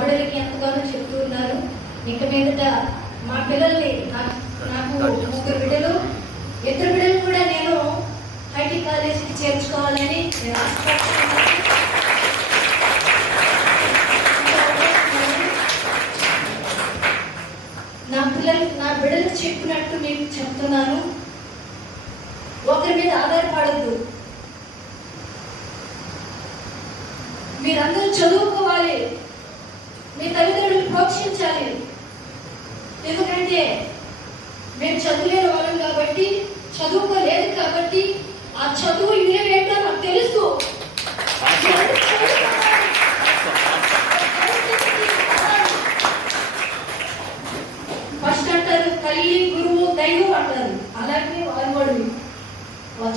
బిడ్డలకి ఎంతగానో చెప్తూ ఉన్నారు. ఇక మీదట మా పిల్లల్ని నాకు 3 బిడ్డలు, 2 బిడ్డలు కూడా నేను ఐటీ కాలేజీకి చేర్చుకోవాలని నేను ఆశపడుతున్నాను. నా బిడ్డలకు చెప్పినట్టు మీకు చెప్తున్నాను, ఒకరి మీద ఆధారపడద్దు. మీరందరూ చదువుకోవాలి, మీ తల్లిదండ్రులు ప్రోత్సహించాలి. ఎందుకంటే మేము చదువులేని వాళ్ళం కాబట్టి, చదువుకోలేదు కాబట్టి ఆ చదువు ఏంటో నాకు తెలుసు. ఫస్ట్ అంటారు తల్లి, గురువు, దైవం అంటారు. అలాగే వారు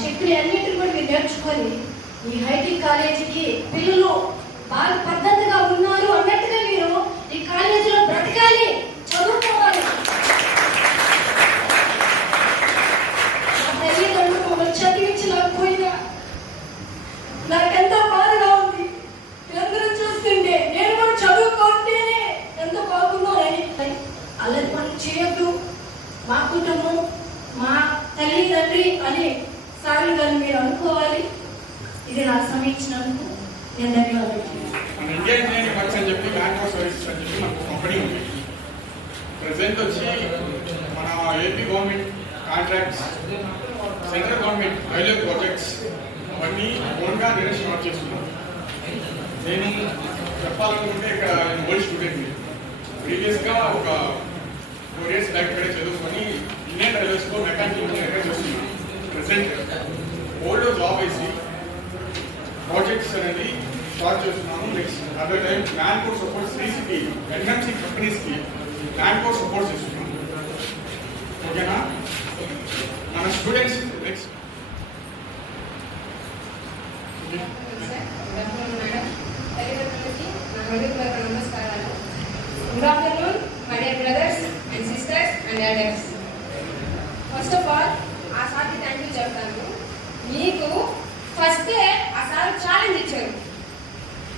చెప్పిన అన్నింటిని కూడా మీరు నేర్చుకొని ఈ హైటెక్ కాలేజీకి పిల్లలు బాగా పద్ధతిగా ఉన్నారు అన్నట్టుగా మీరు ఈ కాలేజీలో బ్రతకాలి, చదువుకోవాలి. నా తల్లిదండ్రులు మమ్మల్ని చదివించలేకపోయినా నాకెంతో బాధగా ఉంది. అందరూ చూస్తుంటే నేను కూడా చదువుకుంటేనే ఎంతో బాగున్నానని. అల్లరి పనులు చేయొద్దు, మా కుటుంబం మా తల్లిదండ్రి అని సార్లు కానీ మీరు అనుకోవాలి. ఇది నాకు సమీక్షించినందుకు నేను ధన్యవాదాలు. చెప్పి బ్యాంక్ సర్వీసెస్ అని చెప్పి మనకు కంపెనీ ఉంది. ప్రెసెంట్ వచ్చి మన AP government contracts, central government railway projects అవన్నీ ఓన్గా నేను స్టార్ట్ చేస్తున్నాను. నేను చెప్పాలనుకుంటే ఇక్కడ ఓల్డ్ స్టూడెంట్ని ప్రీవియస్గా ఒక 4 years బ్యాక్ ఇక్కడే చదువుకొని ఇండియన్ రైల్వేస్లో మెకానికల్ ఇంజనీర్ చేస్తున్నాను. ప్రెసెంట్ ఓల్డ్ జాబ్ వేసి ప్రాజెక్ట్స్ అనేది స్టార్ట్ చేస్తున్నాము. నెక్స్ట్ అదే time man power support Sri City NMC కంపెనీస్కి మ్యాన్ పవర్ సపోర్ట్ చేస్తున్నాము. ఓకేనా? మన స్టూడెంట్స్ నెక్స్ట్ నమస్కారాలు. Good afternoon my dear brothers and sisters and elders. First of all ఆ సార్కి థ్యాంక్ యూ చెప్తాను. మీకు ఫస్టే ఆ సార్ ఛాలెంజ్ ఇచ్చారు.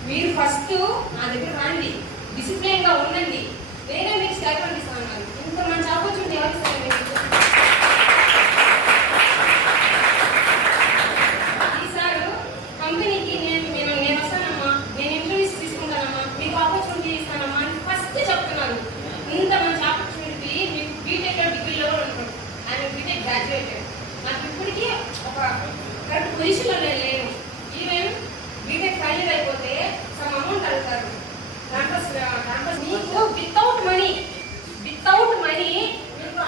మీరు ఫస్ట్ నా దగ్గర రండి, డిసిప్లిన్గా ఉండండి, వేరే మీకు స్టైపెండ్ ఇస్తాను. ఇంత మంచి ఆపర్చునిటీ ఎవరికి సార్ మీకు? ఈసారి కంపెనీకి నేను వస్తానమ్మా, నేను ఇంటర్వ్యూస్ తీసుకుంటానమ్మా, మీకు ఆపర్చునిటీ ఇస్తానమ్మా అని ఫస్ట్ చెప్తున్నాను. ఇంత మంచి ఆపర్చునిటీ మీకు బీటెక్ డిగ్రీలో ఉంటుంది. ఆయన బీటెక్ గ్రాడ్యుయేటెడ్. నాకు ఇప్పటికీ ఒక కరెక్ట్ పొజిషన్లో లేను. ఈవెన్ బీటెక్ ఫైనల్ అయిపోతే సమ్ అమౌంట్ అడుగుతారు. దాంట్లో మీకు వితౌట్ మనీ మీకు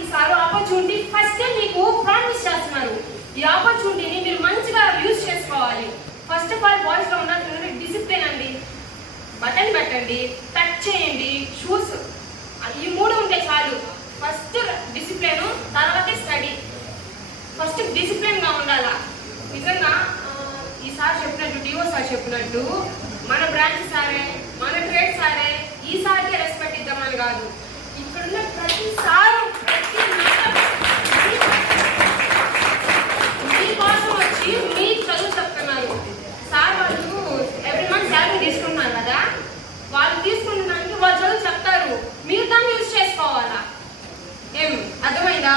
ఈసారి ఆపర్చునిటీ ఫస్ట్ మీకు ప్రామిస్ చేస్తున్నారు. ఈ ఆపర్చునిటీని మీరు మంచిగా యూజ్ చేసుకోవాలి. ఫస్ట్ ఆఫ్ ఆల్ బాయ్స్లో ఉండాల్సిన డిసిప్లిన్ అండి. బటన్ పెట్టండి, టచ్ చేయండి, షూస్, ఈ 3 ఉంటే చాలు. ఫస్ట్ డిసిప్లిన్, తర్వాత స్టడీ. ఫస్ట్ డిసిప్లిన్గా ఉండాలా. నిజంగా ఈ సార్ చెప్పినట్టు, డిఓ సార్ చెప్పినట్టు, మన బ్రాంచ్ సారే, మన ట్రేడ్ సారే, ఈ సార్కే రెస్పెక్ట్ ఇద్దామని కాదు. ఇక్కడున్న ప్రతి సారు, ప్రతి మీకోసం వచ్చి మీ చదువు చెప్తున్నారు. సార్ వాళ్ళు ఎవ్రీ మంత్ శాలరీ తీసుకుంటున్నారు కదా, వాళ్ళు తీసుకున్న దానికి వాళ్ళు చదువు చెప్తారు. మీరు దాన్ని యూజ్ చేసుకోవాలా. అర్థమైందా?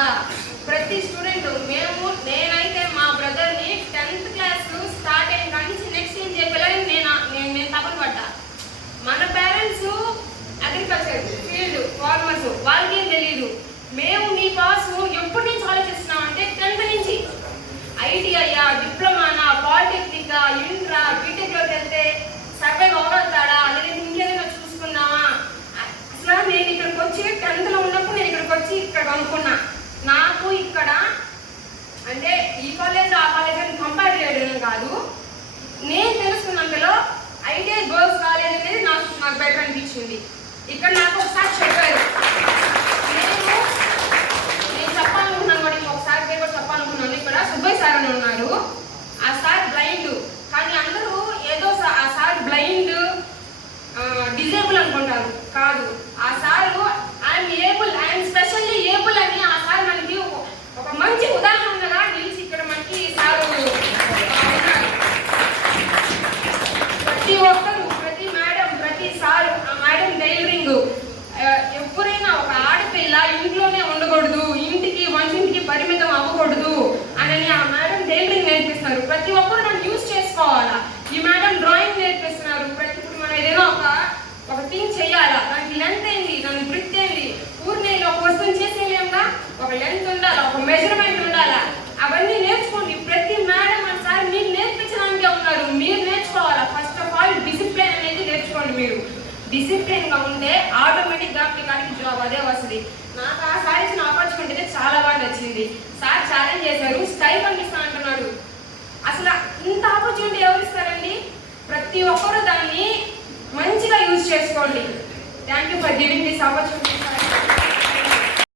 ప్రతి స్టూడెంట్ నేనైతే మా బ్రదర్ని 10th క్లాస్ స్టార్ట్ అయిన కానీ నెక్స్ట్ ఏం చెప్పాలని నేను తపన పడ్డా. మన పేరెంట్స్ అగ్రికల్చర్ ఫీల్డ్ ఫార్మర్స్, వాళ్ళకి ఏం తెలియదు. మేము మీకోసం ఎప్పటి నుంచి ఆలోచిస్తున్నామంటే 10th నుంచి ఐటీఐయా, డిప్లొమానా, పాలిటెక్నికా, ఇంట్రా, బీటెక్లోకి వెళ్తే సర్వైవ్ అవ్వగలుగుతాడా, లేదా ఇంకేదైనా చూసుకుందామా. అసలు నేను ఇక్కడికి వచ్చి 10th లో ఉన్నప్పుడు నేను ఇక్కడికి వచ్చి ఇక్కడ అనుకున్నా. నాకు ఇక్కడ అంటే ఈ కాలేజ్ ఆ కాలేజ్ అని కంపేర్ చేయడం కాదు, నేను తెలుసుకున్నందులో ఐటీఐ గర్ల్స్ కాలేజ్ అనేది నాకు బెటర్ అనిపించింది. ఇక్కడ నాకు ఒకసారి చెప్పారు, నేను చెప్పాలనుకున్నాను కూడా, ఒకసారి పేరు కూడా చెప్పాలనుకున్నాను. ఇక్కడ సుబ్బయ్య సార్ అని ఉన్నారు. ఆ సార్ బ్లైండ్, కానీ అందరూ ఏదో ఆ సార్ బ్లైండ్ డిజేబుల్ అనుకుంటారు. కాదు, ఆ sir I'm able, I'm specially able అని ఆ సార్ మనకి ఒక మంచి ఉదాహరణగా నిలిచి ఇక్కడ మనకి సారు ఉన్నారు. ప్రతి ఒక్కరు, ప్రతి మేడం, ప్రతి సారు డిసిప్లిన్గా ఉంటే ఆటోమేటిక్గా పిల్లలకి జాబ్ అదే వస్తుంది. నాకు ఆ సార్ ఇచ్చిన ఆపర్చునిటీ చాలా బాగా నచ్చింది. సార్ ఛాలెంజ్ చేశారు, స్టైఫండ్ ఇస్తా అంటున్నాడు. అసలు ఇంత ఆపర్చునిటీ ఎవరు ఇస్తారండి? ప్రతి ఒక్కరూ దాన్ని మంచిగా యూజ్ చేసుకోండి. Thank you for giving this opportunity.